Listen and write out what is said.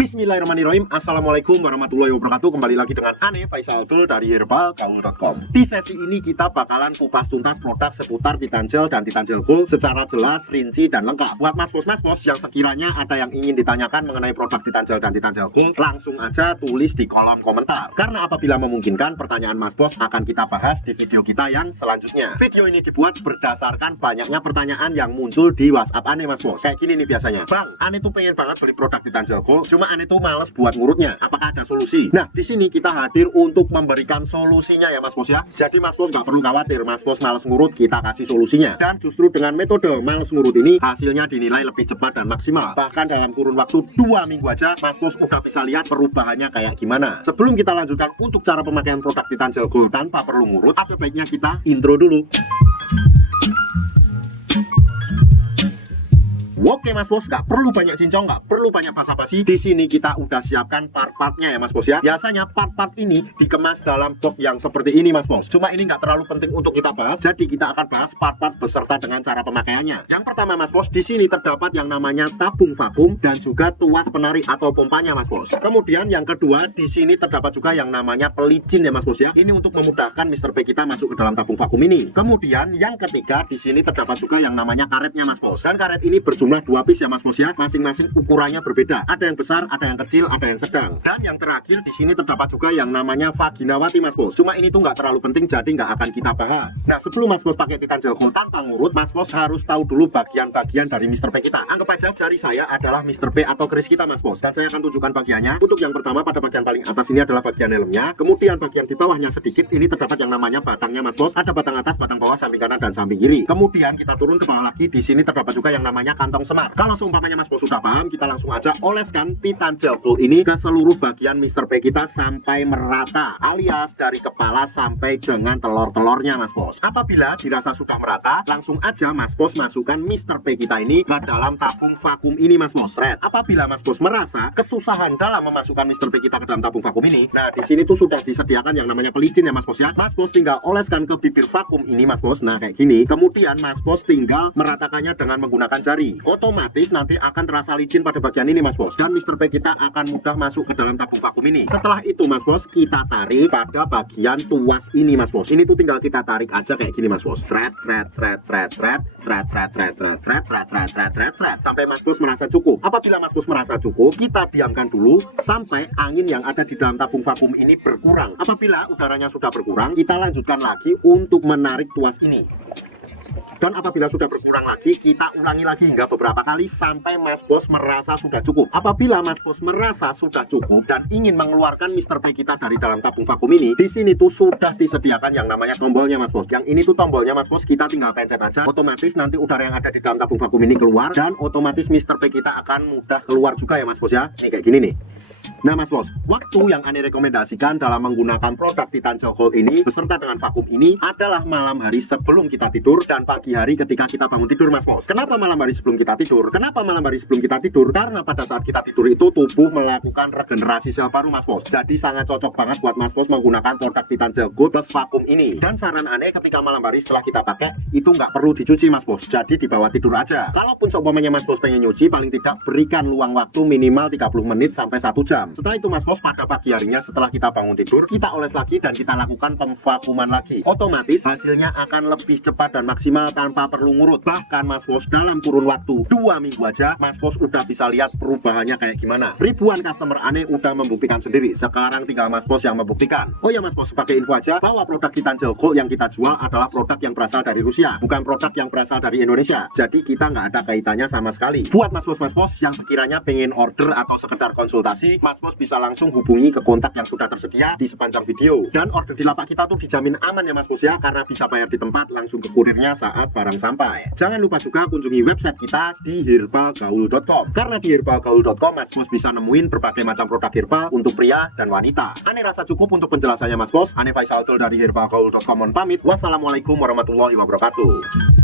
Bismillahirrahmanirrahim. Assalamualaikum warahmatullahi wabarakatuh. Kembali lagi dengan Ane Faisal Abdul dari herbalgaul.com. Di sesi ini kita bakalan kupas tuntas produk seputar Titan Gel dan Titan Gel Gold secara jelas, rinci, dan lengkap. Buat mas bos yang sekiranya ada yang ingin ditanyakan mengenai produk Titan Gel dan Titan Gel Gold, langsung aja tulis di kolom komentar. Karena apabila memungkinkan, pertanyaan mas bos akan kita bahas di video kita yang selanjutnya. Video ini dibuat berdasarkan banyaknya pertanyaan yang muncul di WhatsApp Ane mas bos. Kayak gini nih biasanya, Bang, Ane tuh pengen banget beli produk Titan Gel Gold, cuma Ane tuh males buat ngurutnya. Apakah ada solusi? Nah, di sini kita hadir untuk memberikan solusinya ya Mas Bos ya. Jadi Mas Bos nggak perlu khawatir, Mas Bos males ngurut, kita kasih solusinya. Dan justru dengan metode males ngurut ini, hasilnya dinilai lebih cepat dan maksimal. Bahkan dalam kurun waktu 2 minggu aja, Mas Bos udah bisa lihat perubahannya kayak gimana. Sebelum kita lanjutkan untuk cara pemakaian produk Titan Gel Gold tanpa perlu ngurut, ada baiknya kita intro dulu. Oke Mas Bos, nggak perlu banyak cincong, nggak perlu banyak basa-basi. Di sini kita udah siapkan part-partnya ya Mas Bos ya. Biasanya part-part ini dikemas dalam box yang seperti ini Mas Bos. Cuma ini nggak terlalu penting untuk kita bahas, jadi kita akan bahas part-part beserta dengan cara pemakaiannya. Yang pertama Mas Bos, di sini terdapat yang namanya tabung vakum dan juga tuas penarik atau pompanya Mas Bos. Kemudian yang kedua, di sini terdapat juga yang namanya pelicin ya Mas Bos ya. Ini untuk memudahkan Mr. P kita masuk ke dalam tabung vakum ini. Kemudian yang ketiga, di sini terdapat juga yang namanya karetnya Mas Bos. Dan karet ini berjumlah 2 piece ya Mas Bos ya, masing-masing ukurannya berbeda. Ada yang besar, ada yang kecil, ada yang sedang. Dan yang terakhir di sini terdapat juga yang namanya vaginawati Mas Bos. Cuma ini tuh nggak terlalu penting, jadi nggak akan kita bahas. Nah, sebelum Mas Bos pakai Titan Gel Gold tanpa ngurut, Mas Bos harus tahu dulu bagian-bagian dari Mr. P kita. Anggap aja jari saya adalah Mr. P atau keris kita Mas Bos. Dan saya akan tunjukkan bagiannya. Untuk yang pertama, pada bagian paling atas ini adalah bagian helmnya. Kemudian bagian di bawahnya sedikit, ini terdapat yang namanya batangnya Mas Bos. Ada batang atas, batang bawah, samping kanan dan samping kiri. Kemudian kita turun ke bawah lagi, di sini terdapat juga yang namanya kantong semar. Kalau seumpamanya Mas Bos sudah paham, kita langsung aja oleskan Titan Gel Gold ini ke seluruh bagian Mr. P kita sampai merata, alias dari kepala sampai dengan telur-telurnya Mas Bos. Apabila dirasa sudah merata, langsung aja Mas Bos masukkan Mr. P kita ini ke dalam tabung vakum ini Mas Bos. Apabila Mas Bos merasa kesusahan dalam memasukkan Mr. P kita ke dalam tabung vakum ini, nah di sini tuh sudah disediakan yang namanya pelicin ya Mas Bos ya. Mas Bos tinggal oleskan ke bibir vakum ini Mas Bos. Nah kayak gini. Kemudian Mas Bos tinggal meratakannya dengan menggunakan jari. Otomatis nanti akan terasa licin pada bagian ini Mas Bos, dan Mr. P kita akan mudah masuk ke dalam tabung vakum ini. Setelah itu Mas Bos, kita tarik pada bagian tuas ini Mas Bos. Ini tuh tinggal kita tarik aja kayak gini Mas Bos. Sampai Mas Bos merasa cukup. Apabila Mas Bos merasa cukup, kita diamkan dulu sampai angin yang ada di dalam tabung vakum ini berkurang. Apabila udaranya sudah berkurang, kita lanjutkan lagi untuk menarik tuas ini. Dan apabila sudah berkurang lagi, kita ulangi lagi hingga beberapa kali sampai Mas Bos merasa sudah cukup. Apabila Mas Bos merasa sudah cukup dan ingin mengeluarkan Mr. P kita dari dalam tabung vakum ini, di sini tuh sudah disediakan yang namanya tombolnya Mas Bos. Yang ini tuh tombolnya Mas Bos, kita tinggal pencet aja, otomatis nanti udara yang ada di dalam tabung vakum ini keluar, dan otomatis Mr. P kita akan mudah keluar juga ya Mas Bos ya. Ini kayak gini nih. Nah Mas Bos, waktu yang Ane rekomendasikan dalam menggunakan produk Titan Gel Gold ini beserta dengan vakum ini adalah malam hari sebelum kita tidur dan pagi hari ketika kita bangun tidur Mas Bos. Kenapa malam hari sebelum kita tidur? Kenapa malam hari sebelum kita tidur? Karena pada saat kita tidur itu tubuh melakukan regenerasi sel baru Mas Bos. Jadi sangat cocok banget buat Mas Bos menggunakan produk Titan Gel Gold plus vakum ini. Dan saran Ane ketika malam hari setelah kita pakai itu nggak perlu dicuci Mas Bos. Jadi dibawa tidur aja. Kalaupun seumpamanya Mas Bos pengen nyuci, paling tidak berikan luang waktu minimal 30 menit sampai 1 jam. Setelah itu Mas Bos, pada pagi harinya setelah kita bangun tidur, kita oles lagi dan kita lakukan pemvakuman lagi. Otomatis hasilnya akan lebih cepat dan maksimal tanpa perlu ngurut. Bahkan Mas Bos dalam kurun waktu 2 minggu aja, Mas Bos udah bisa lihat perubahannya kayak gimana. Ribuan customer Ane udah membuktikan sendiri. Sekarang tinggal Mas Bos yang membuktikan. Oh ya Mas Bos, sebagai info aja bahwa produk Titan Gel Gold yang kita jual adalah produk yang berasal dari Rusia, bukan produk yang berasal dari Indonesia. Jadi kita nggak ada kaitannya sama sekali. Buat Mas Bos yang sekiranya pengen order atau sekedar konsultasi, Mas Bos bisa langsung hubungi ke kontak yang sudah tersedia di sepanjang video. Dan order di lapak kita tuh dijamin aman ya Mas Bos ya, karena bisa bayar di tempat langsung ke kurirnya saat barang sampai. Jangan lupa juga kunjungi website kita di herbalgaul.com, karena di herbalgaul.com Mas Bos bisa nemuin berbagai macam produk herbal untuk pria dan wanita. Ane rasa cukup untuk penjelasannya Mas Bos. Ane Faisal Abdul dari herbalgaul.com pamit. Wassalamualaikum warahmatullahi wabarakatuh.